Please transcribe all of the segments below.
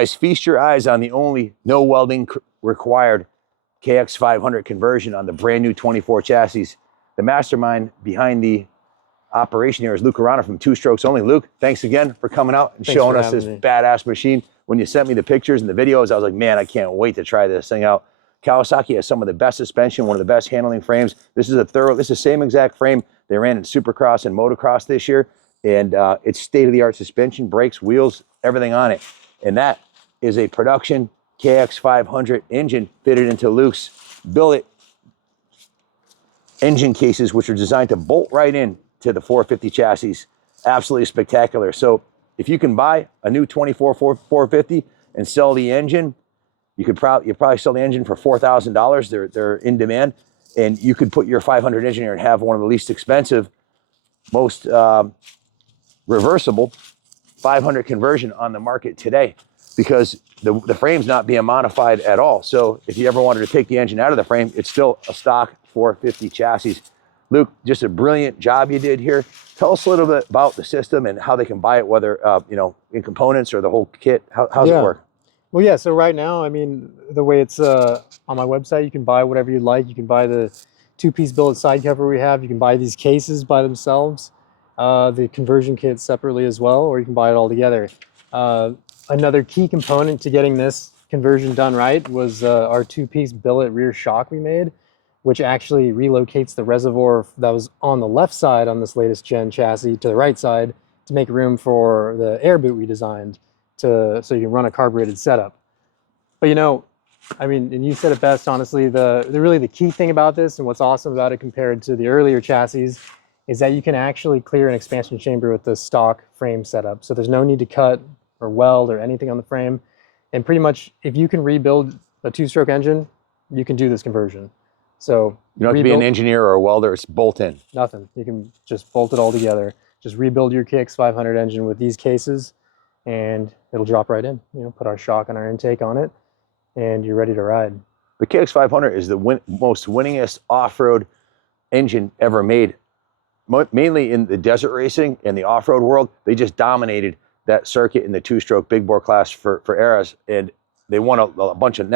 guys, feast your eyes on the only no welding required KX500 conversion on the brand new 24 chassis. The mastermind behind the operation here is Luke Arana from Two Strokes Only. Luke, thanks again for coming out and showing us this badass machine. When you sent me the pictures and the videos, I was like, man, I can't wait to try this thing out. Kawasaki has some of the best suspension, one of the best handling frames. This is the same exact frame they ran in Supercross and Motocross this year. And it's state-of-the-art suspension, brakes, wheels, everything on it. And that is a production KX500 engine fitted into Luke's billet engine cases, which are designed to bolt right in to the 450 chassis. Absolutely spectacular. So if you can buy a new 24 450 and sell the engine, you probably sell the engine for $4,000. They're in demand, and you could put your 500 engine here and have one of the least expensive, most reversible 500 conversion on the market today, because the frame's not being modified at all. So if you ever wanted to take the engine out of the frame, it's still a stock 450 chassis. Luke, just a brilliant job you did here. Tell us a little bit about the system and how they can buy it, whether in components or the whole kit. How's it work? Well, yeah, so right now, I mean, the way it's on my website, you can buy whatever you like. You can buy the two-piece billet side cover we have. You can buy these cases by themselves, the conversion kit separately as well, or you can buy it all together. Another key component to getting this conversion done right was our two-piece billet rear shock we made, which actually relocates the reservoir that was on the left side on this latest gen chassis to the right side to make room for the air boot we designed so you can run a carbureted setup. But I mean, and you said it best, honestly, really the key thing about this and what's awesome about it compared to the earlier chassis is that you can actually clear an expansion chamber with the stock frame setup. So there's no need to cut or weld or anything on the frame. And pretty much if you can rebuild a two-stroke engine, you can do this conversion. So you don't have to be an engineer or a welder, it's bolt in. Nothing. You can just bolt it all together. Just rebuild your KX500 engine with these cases and it'll drop right in. Put our shock and our intake on it and you're ready to ride. The KX500 is the most winningest off-road engine ever made. Mainly in the desert racing and the off-road world, they just dominated that circuit in the two-stroke big bore class for eras, and they won a bunch of,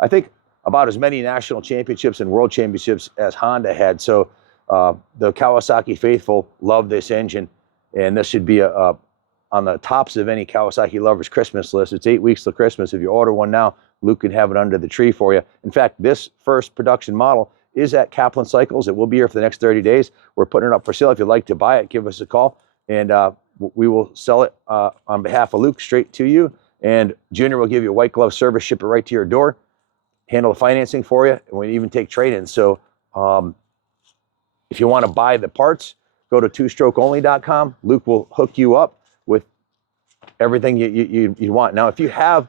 I think, about as many national championships and world championships as Honda had. So the Kawasaki faithful love this engine, and this should be on the tops of any Kawasaki lover's Christmas list. It's 8 weeks till Christmas. If you order one now, Luke can have it under the tree for you. In fact, this first production model is at Kaplan Cycles. It will be here for the next 30 days. We're putting it up for sale. If you'd like to buy it, give us a call, and we will sell it on behalf of Luke straight to you. And Junior will give you a white glove service, ship it right to your door, handle the financing for you, and we even take trade-ins. So if you want to buy the parts, go to twostrokeonly.com. Luke will hook you up with everything you want. Now, if you have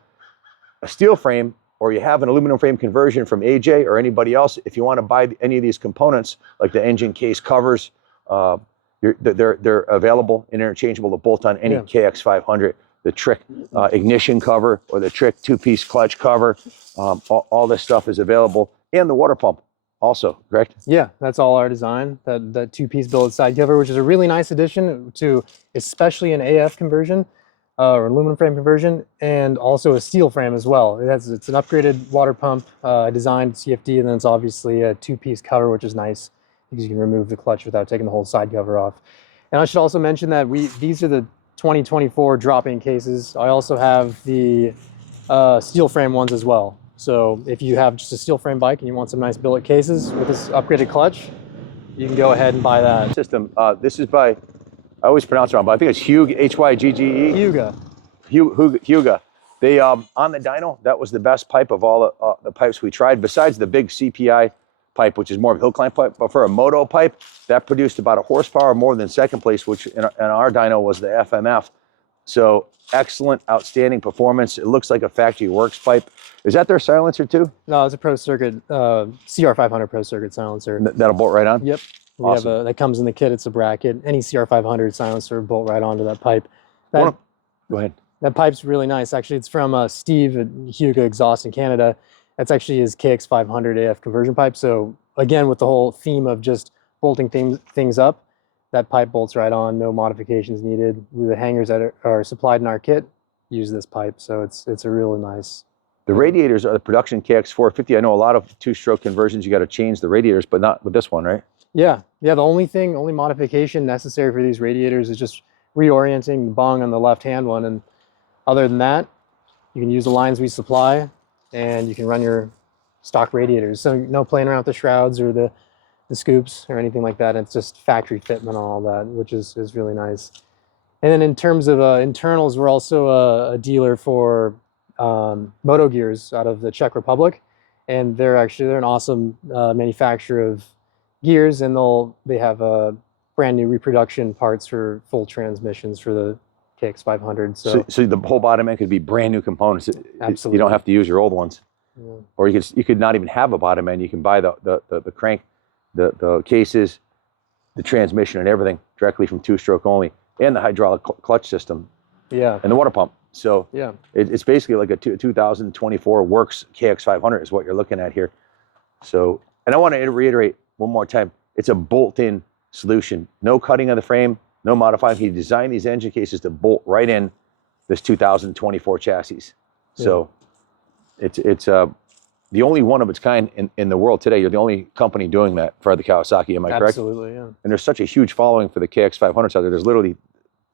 a steel frame or you have an aluminum frame conversion from AJ or anybody else, if you want to buy any of these components, like the engine case covers, they're available and interchangeable to bolt on any KX500. The Trick ignition cover or the Trick two-piece clutch cover, all this stuff is available, and the water pump also, correct? Yeah, that's all our design, that two-piece billet side cover, which is a really nice addition to especially an AF conversion or aluminum frame conversion, and also a steel frame as well. It's an upgraded water pump. I designed CFD, and then it's obviously a two-piece cover, which is nice because you can remove the clutch without taking the whole side cover off. And I should also mention that these are the 2024 drop-in cases. I also have the steel frame ones as well. So if you have just a steel frame bike and you want some nice billet cases with this upgraded clutch, you can go ahead and buy that. System. This is by, I always pronounce it wrong, but I think it's Hughe, H-Y-G-G-E. Hyuga. Hyuga. They, on the dyno, that was the best pipe of all the pipes we tried, besides the big CPI pipe, which is more of a hill climb pipe. But for a moto pipe, that produced about a horsepower more than second place, which in our dyno was the FMF. So excellent, outstanding performance. It looks like a factory works pipe. Is that their silencer too? No, it's a Pro Circuit, CR500 Pro Circuit silencer. That'll bolt right on? Yep. We have that comes in the kit. It's a bracket. Any CR500 silencer bolt right onto that pipe. Go ahead. That pipe's really nice. Actually, it's from Steve at Hyuga Exhaust in Canada. That's actually his KX500 AF conversion pipe. So again, with the whole theme of just bolting things up, that pipe bolts right on, no modifications needed. With the hangers that are supplied in our kit, use this pipe. So it's a really nice. The radiators are the production KX450. I know a lot of two-stroke conversions, you got to change the radiators, but not with this one, right? Yeah. The only modification necessary for these radiators is just reorienting the bung on the left-hand one. And other than that, you can use the lines we supply and you can run your stock radiators. So no playing around with the shrouds or the scoops or anything like that. It's just factory fitment and all that, which is really nice. And then in terms of internals, we're also a dealer for Moto Gears out of the Czech Republic. And they're an awesome manufacturer of gears, and they have brand new reproduction parts for full transmissions for the KX500. So the whole bottom end could be brand new components. Absolutely. You don't have to use your old ones. Yeah. Or you could not even have a bottom end. You can buy the crank, the cases, the transmission, and everything directly from two-stroke only, and the hydraulic clutch system. Yeah. And the water pump. So yeah, it's basically like a 2024 Works KX500 is what you're looking at here. So, and I want to reiterate one more time, it's a bolt-in solution. No cutting of the frame, no modifying. He designed these engine cases to bolt right in this 2024 chassis. So it's the only one of its kind in the world today. You're the only company doing that for the Kawasaki, am I correct? Absolutely, yeah. And there's such a huge following for the KX500s out there. There's literally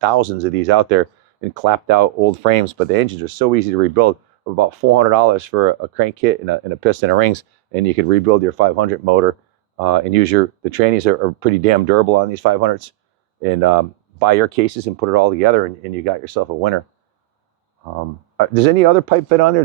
thousands of these out there in clapped out old frames, but the engines are so easy to rebuild. About $400 for a crank kit and a piston and rings, and you could rebuild your 500 motor and use the trannies are pretty damn durable on these 500s, and buy your cases and put it all together, and you got yourself a winner. Does any other pipe fit on there?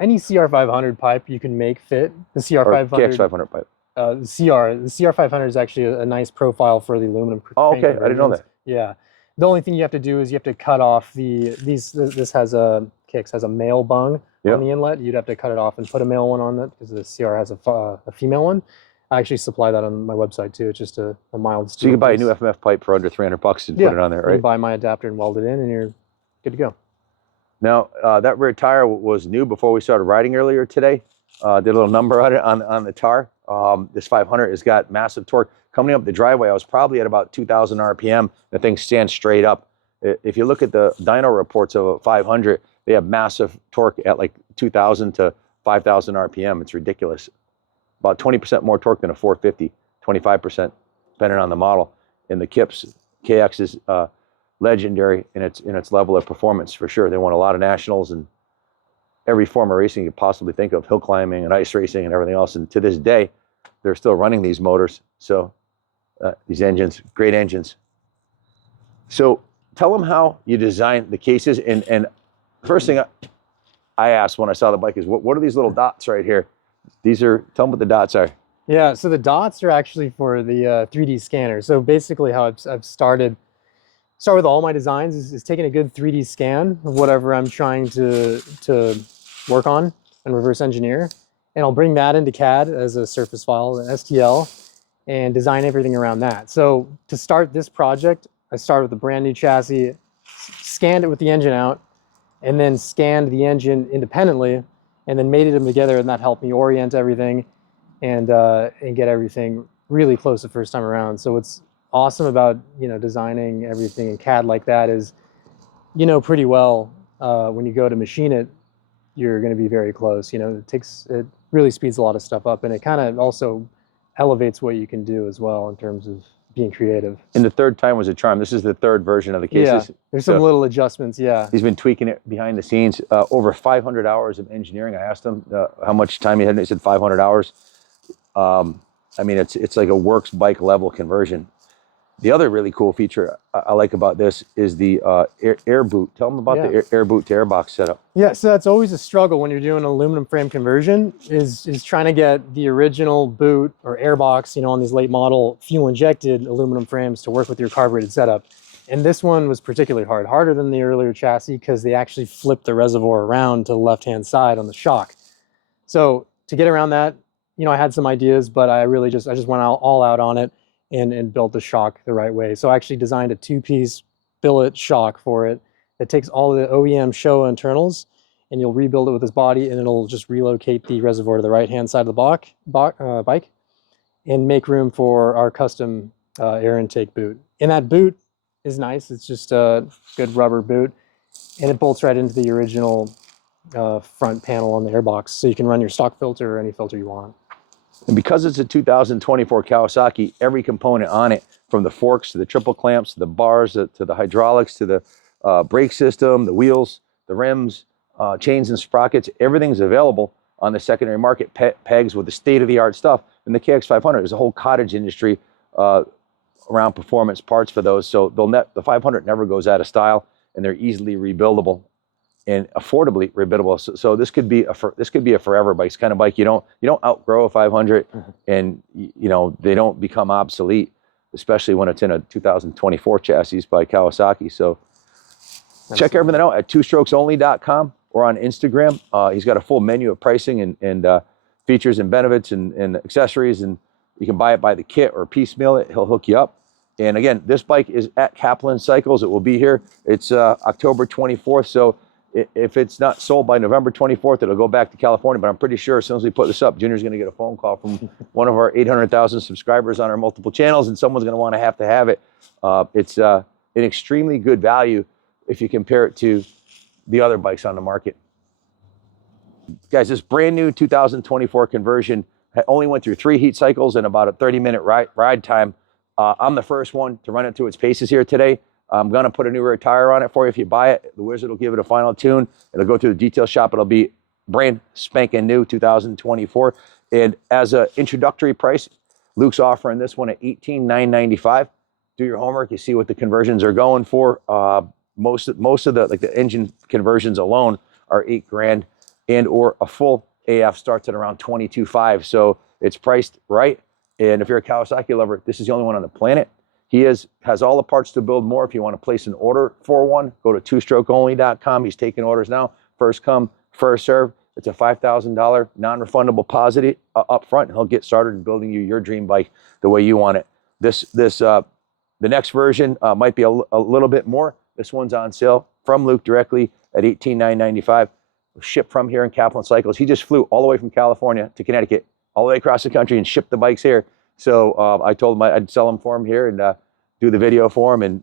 Any CR500 pipe you can make fit the CR500 KX500 pipe? The CR500 is actually a nice profile for the aluminum. Oh, okay, I didn't know that. Yeah, the only thing you have to do is you have to cut off this KX has a male bung on the inlet. You'd have to cut it off and put a male one on it because the CR has a female one. I actually supply that on my website too. It's just a mild steel. So you can buy piece. a new FMF pipe for under $300 and put it on there, right? You can buy my adapter and weld it in, and you're good to go. Now, that rear tire was new before we started riding earlier today. Did a little number on it on the tar. This 500 has got massive torque. Coming up the driveway, I was probably at about 2,000 RPM. The thing stands straight up. If you look at the dyno reports of a 500, they have massive torque at like 2,000 to 5,000 RPM. It's ridiculous. About 20% more torque than a 450, 25% depending on the model. And the KX is legendary in its level of performance for sure. They won a lot of nationals and every form of racing you could possibly think of, hill climbing and ice racing and everything else. And to this day, they're still running these motors. So these engines, great engines. So tell them how you designed the cases. And first thing I asked when I saw the bike is, what are these little dots right here? Tell them what the dots are. Yeah, so the dots are actually for the 3D scanner. So basically how I've start with all my designs is taking a good 3D scan of whatever I'm trying to work on and reverse engineer. And I'll bring that into CAD as a surface file, an STL, and design everything around that. So to start this project, I started with a brand new chassis, scanned it with the engine out, and then scanned the engine independently, and then mated them together, and that helped me orient everything and get everything really close the first time around. So what's awesome about designing everything in CAD like that is pretty well when you go to machine it, you're going to be very close. It really speeds a lot of stuff up, and it kind of also elevates what you can do as well in terms of being creative. And the third time was a charm. This is the third version of the cases. Yeah, there's some little adjustments, yeah. He's been tweaking it behind the scenes. Over 500 hours of engineering. I asked him how much time he had, and he said 500 hours. I mean, it's like a Works bike level conversion. The other really cool feature I like about this is the air boot. Tell them about the air boot to airbox setup. Yeah, so that's always a struggle when you're doing an aluminum frame conversion is trying to get the original boot or airbox, on these late model fuel injected aluminum frames to work with your carbureted setup. And this one was particularly harder than the earlier chassis because they actually flipped the reservoir around to the left-hand side on the shock. So to get around that, I had some ideas, but I just went all out on it. And built the shock the right way. So I actually designed a two-piece billet shock for it that takes all the OEM Showa internals, and you'll rebuild it with this body, and it'll just relocate the reservoir to the right-hand side of the bike and make room for our custom air intake boot. And that boot is nice. It's just a good rubber boot. and it bolts right into the original front panel on the airbox, so you can run your stock filter or any filter you want. And because it's a 2024 Kawasaki, every component on it, from the forks to the triple clamps, to the bars, to the hydraulics, to the brake system, the wheels, the rims, chains and sprockets, everything's available on the secondary market, pegs with the state-of-the-art stuff. And the KX500, there's a whole cottage industry around performance parts for those. So the 500 never goes out of style, and they're easily rebuildable and affordably rebuildable. So this could be a forever bike. It's kind of bike you don't outgrow a 500, and you know they don't become obsolete, especially when it's in a 2024 chassis by Kawasaki. So check everything out at twostrokesonly.com or on Instagram. He's got a full menu of pricing and features and benefits and accessories, and you can buy it by the kit or piecemeal it. He'll hook you up. And again, this bike is at Kaplan Cycles. It will be here. It's October 24th. So if it's not sold by November 24th, it'll go back to California. But I'm pretty sure as soon as we put this up, Junior's going to get a phone call from one of our 800,000 subscribers on our multiple channels, and someone's going to want to have it. It's an extremely good value if you compare it to the other bikes on the market. Guys, this brand new 2024 conversion only went through 3 heat cycles and about a 30-minute ride time. I'm the first one to run it through its paces here today. I'm going to put a new rear tire on it for you. If you buy it, the Wizard will give it a final tune. It'll go through the detail shop. It'll be brand spanking new 2024. And as an introductory price, Luke's offering this one at $18,995. Do your homework. You see what the conversions are going for. Most of the engine conversions alone are $8,000, and or a full AF starts at around $22,500. So it's priced right. And if you're a Kawasaki lover, this is the only one on the planet. He has all the parts to build more. If you want to place an order for one, go to twostrokesonly.com. He's taking orders now. First come, first serve. It's a $5,000 non-refundable deposit up front. He'll get started in building you your dream bike the way you want it. The next version might be a little bit more. This one's on sale from Luke directly at $18,995. Shipped from here in Kaplan Cycles. He just flew all the way from California to Connecticut, all the way across the country, and shipped the bikes here. So I told him I'd sell them for him here and do the video for him. And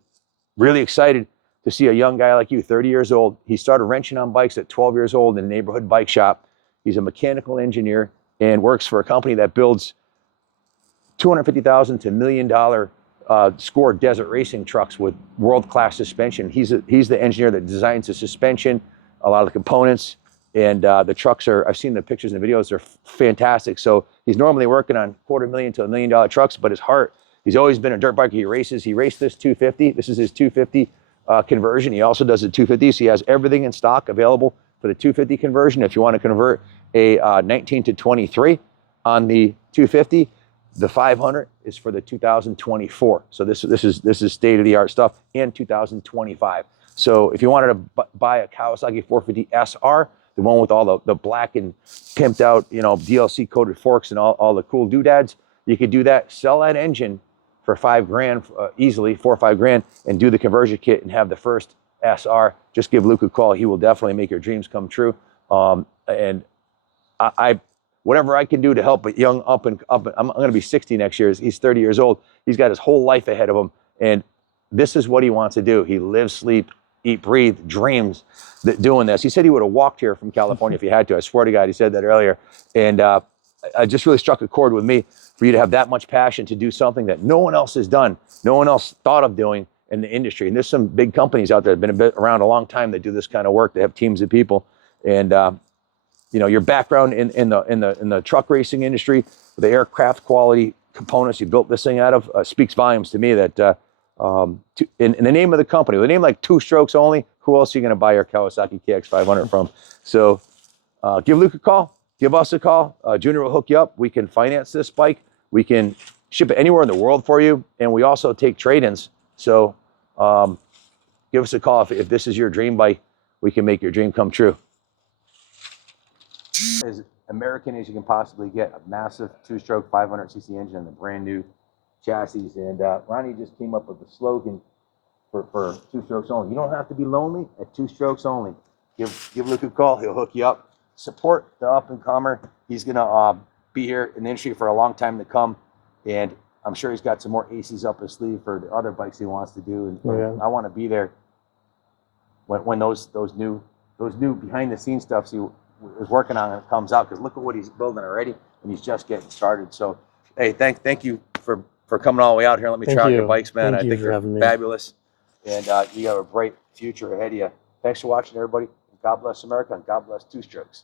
really excited to see a young guy like you, 30 years old. He started wrenching on bikes at 12 years old in a neighborhood bike shop. He's a mechanical engineer and works for a company that builds $250,000 to $1 million score desert racing trucks with world-class suspension. He's the engineer that designs the suspension, a lot of the components, and the trucks I've seen the pictures and the videos, they're fantastic. So he's normally working on $250,000 to $1 million trucks, but his heart, he's always been a dirt biker. He races. He raced this 250. This is his 250 conversion. He also does the 250, so he has everything in stock available for the 250 conversion. If you want to convert a 19 to 23 on the 250, the 500 is for the 2024. So this is state-of-the-art stuff, and 2025. So if you wanted to buy a Kawasaki 450 SR, the one with all the black and pimped out, you know, DLC coated forks and all the cool doodads, you could do that. Sell that engine for $5,000 easily, $4 or $5,000, and do the conversion kit and have the first SR. Just give Luke a call. He will definitely make your dreams come true. And I whatever I can do to help a young up. I'm going to be 60 next year. He's 30 years old. He's got his whole life ahead of him, and this is what he wants to do. He lives, sleep, eat, breathe, dreams that doing this. He said he would have walked here from California if he had to. I swear to God, he said that earlier. And it just really struck a chord with me for you to have that much passion to do something that no one else has done, no one else thought of doing in the industry. And there's some big companies out there that have been around a long time that do this kind of work. They have teams of people. And you know, your background in the truck racing industry, the aircraft quality components you built this thing out of, speaks volumes to me that in the name of the company, with a name like Two Strokes Only, who else are you going to buy your Kawasaki KX500 from? So give Luke a call, give us a call. Junior will hook you up. We can finance this bike. We can ship it anywhere in the world for you. And we also take trade-ins. So give us a call. If this is your dream bike, we can make your dream come true. As American as you can possibly get, a massive 2-stroke 500cc engine and a brand new chassis. And Ronnie just came up with a slogan for 2 Strokes Only. You don't have to be lonely at 2 Strokes Only. Give Luke a call. He'll hook you up. Support the up-and-comer. He's going to be here in the industry for a long time to come. And I'm sure he's got some more aces up his sleeve for the other bikes he wants to do. And I want to be there when those new behind the scenes stuff he is working on and comes out, because look at what he's building already, and he's just getting started. So, hey, thank you for coming all the way out here. Let me Thank try out you. your bikes, man. Thank I you think for they're having me. fabulous, and you have a bright future ahead of you. Thanks for watching, everybody. God bless America, and God bless Two Strokes.